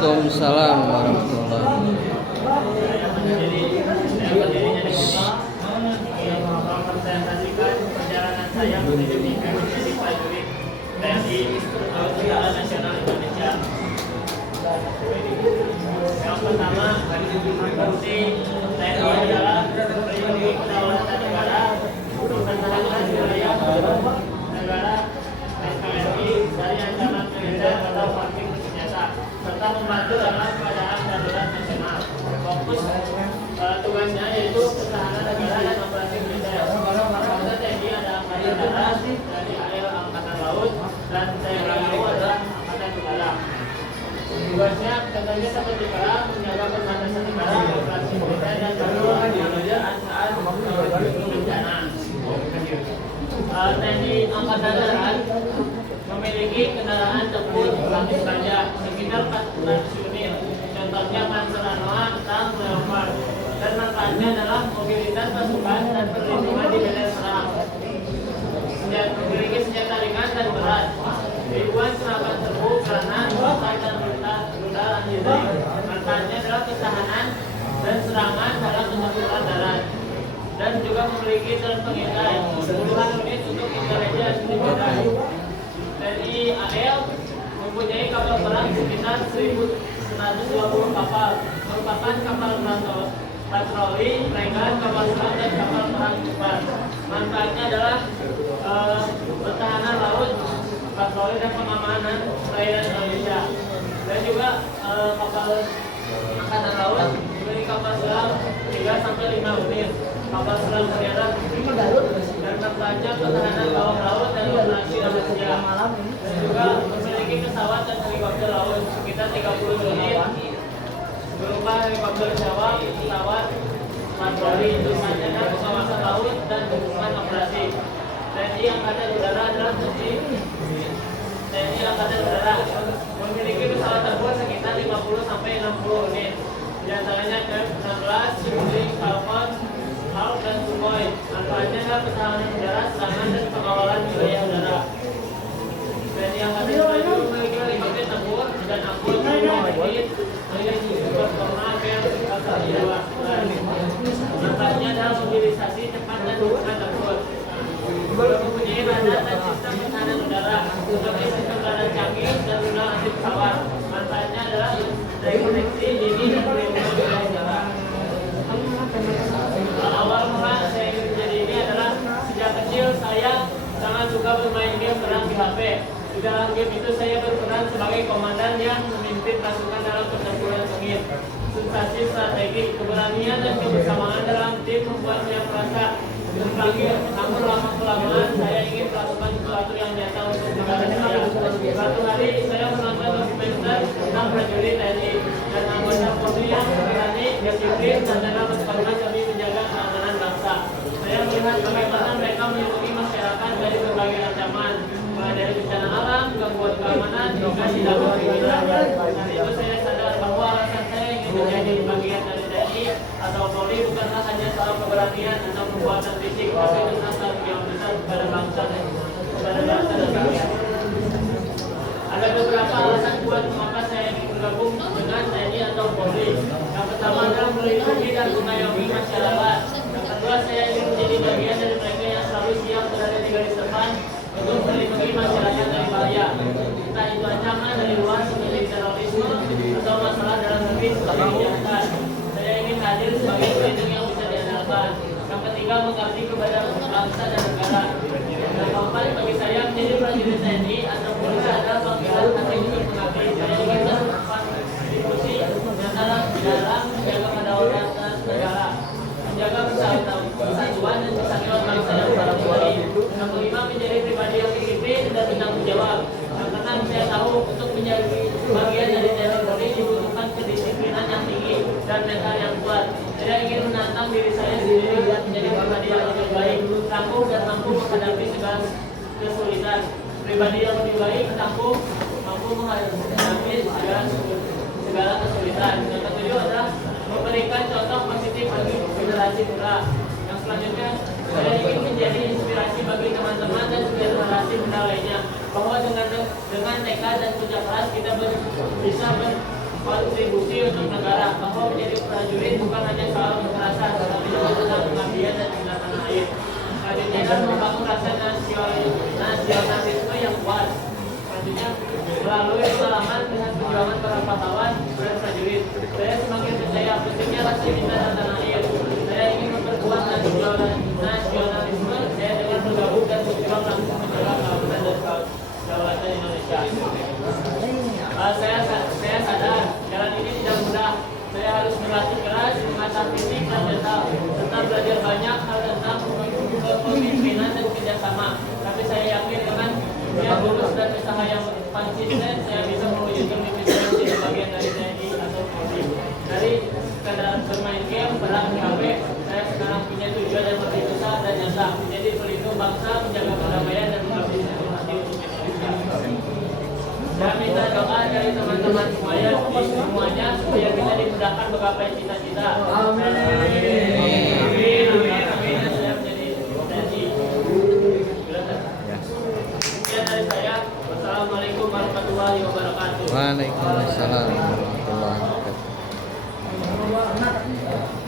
Waalaikumsalam warahmatullahi perjalanan saya menuju menjadi prajurit TNI Tentara Nasional Indonesia. Yang pertama, fungsi TNI adalah melindungi kedaulatan negara, mempertahankan wilayah negara NKRI dari ancaman militer atau konflik bersenjata, serta membantu dalam keadaan darurat nasional. Fokus tugasnya yaitu pertahanan negara dan operasi militer. Anggota TNI ada Angkatan Darat, dari AL Angkatan Laut, dan TNI AU adalah Angkatan Udara. Tugasnya contohnya seperti perang, menjaga perbatasan negara, operasi militer, dan penanggulangan saat bencana. TNI Angkatan Darat memiliki kendaraan tempur lapis baja sekitar 400 unit. Contohnya Panzer Anoa, Tank, Leopard. Dan manfaatnya adalah mobilitas pasukan dan perlindungan di medan perang. Memiliki senjata ringan dan berat. Ribuan serangan serbu, granat, mortar, dan rudal anti-tank. Manfaatnya adalah ketahanan dan serangan dalam pertempuran darat. Dan juga memiliki drone pengintai, puluhan unit untuk intelijen di medan. TNI AL mempunyai kapal perang sekitar 1.120 kapal, merupakan kapal patroli, rekan, kapal selam, dan kapal perang cepat. Manfaatnya adalah pertahanan laut, patroli, dan pengamanan perairan Indonesia. Dan juga kapal angkatan laut memiliki kapal selam 3-5 unit, kapal selam udara, dan manfaatnya pertahanan bawah laut dan operasi darat siang. Dan juga memiliki pesawat dan helikopter laut sekitar 30 unit, berupa helikopter Jawa, pesawat patroli, tujuannya adalah pengawasan laut dan dukungan operasi. TNI Angkatan Udara adalah TNI Angkatan Udara memiliki pesawat tempur sekitar 50-60 unit, di antaranya F-16, Cruising, Falcon, Hawk, dan Sukhoi. Manfaatnya adalah pertahanan udara, serangan, dan pengawalan wilayah udara. TNI Angkatan Udara memiliki helikopter tempur dan angkut manfaatnya adalah mobilisasi cepat dan dukungan tempur. Mempunyai radar dan sistem pertahanan udara seperti sistem radar canggih dan rudal anti pesawat. Manfaatnya adalah deteksi dini dan perlindungan wilayah udara. Awal mula saya ingin menjadi ini adalah sejak kecil saya sangat suka bermain game perang di HP. Di dalam game itu saya berperan sebagai komandan yang memimpin pasukan dalam pertempuran sengit. Sensasi strategi, keberanian, dan kebersamaan dalam tim membuat saya merasa terpanggil. Namun lama-kelamaan saya ingin melakukan sesuatu yang nyata untuk negara saya. Suatu hari saya menonton dokumenter tentang prajurit TNI dan anggota Polri yang berani, disiplin, dan dalam berkorban demi menjaga keamanan bangsa. Saya melihat bagaimana mereka melindungi masyarakat dari berbagai ancaman, mulai dari bencana alam, gangguan keamanan, hingga tindakan kriminal. Dari itu saya sadar bahwa alasan saya ingin menjadi bagian dari TNI atau Polri bukanlah hanya soal keberanian atau kekuatan fisik, tapi tentang tanggung jawab besar kepada bangsa dan rakyat. Ada beberapa alasan kuat mengapa saya ingin bergabung dengan TNI atau Polri. Yang pertama adalah melindungi dan mengayomi masyarakat. Yang kedua, saya ingin menjadi bagian dari mereka yang selalu siap berada di garis depan untuk melindungi masyarakat dari bahaya, entah itu ancaman dari luar seperti terorisme atau masalah dalam negeri seperti kejahatan. Saya ingin hadir sebagai pelindung yang bisa diandalkan. Yang ketiga, mengabdi kepada bangsa dan negara. Yang keempat, bagi saya menjadi prajurit TNI atau Polri adalah panggilan hati untuk mengabdi. Saya ingin berkontribusi dalam menjaga kedaulatan negara, menjaga persatuan dan kesatuan bangsa dan para Polri. Yang kelima, menjadi pribadi yang disiplin dan bertanggung jawab. Yang keenam, saya tahu untuk menjadi bagian dari TNI Polri dibutuhkan kedisiplinan yang tinggi dan mental yang kuat. Saya ingin menantang diri saya sendiri dan menjadi pribadi yang lebih baik, tangguh, dan mampu menghadapi segala kesulitan. Pribadi yang lebih baik, tangguh, mampu menghadapi segala kesulitan. Yang ketujuh adalah memberikan contoh positif bagi generasi muda. Yang selanjutnya, saya ingin menjadi inspirasi bagi teman-teman dan generasi muda lainnya, bahwa dengan tekad dan kerja keras kita bisa kontribusi untuk negara, bahwa menjadi prajurit bukan hanya soal kekerasan, tetapi juga tentang pengabdian dan cinta tanah air. Selanjutnya adalah membangun rasa nasionalisme yang kuat. Selanjutnya, melalui pengalaman dengan perjuangan para pahlawan dan prajurit, saya semakin percaya pentingnya rasa cinta dan tanah air. Saya ingin memperkuat nasionalisme saya dengan bergabung dan berjuang langsung menjaga keamanan dan kedaulatan Indonesia. Saya sadar jalan ini tidak mudah. Saya harus berlatih keras, mengasah fisik dan mental, serta belajar banyak hal tentang kepemimpinan dan kerjasama. Tapi saya yakin dengan niat lurus dan usaha yang konsisten, saya bisa mewujudkan mimpi saya menjadi bagian dari TNI atau Polri. Dari sekadar bermain game, perang di HP, saya sekarang punya tujuan yang lebih besar dan nyata, menjadi pelindung bangsa, menjaga perdamaian dan mengabdi seluruh hati untuk Indonesia. Saya minta doa dari teman-teman semuanya supaya kita dimudahkan menggapai cita-cita. Amin. Amin. Amin. Amin. Saya menjadi TNI. Sekian dari saya. Wassalamualaikum warahmatullahi wabarakatuh. Waalaikumsalam warahmatullahi wabarakatuh.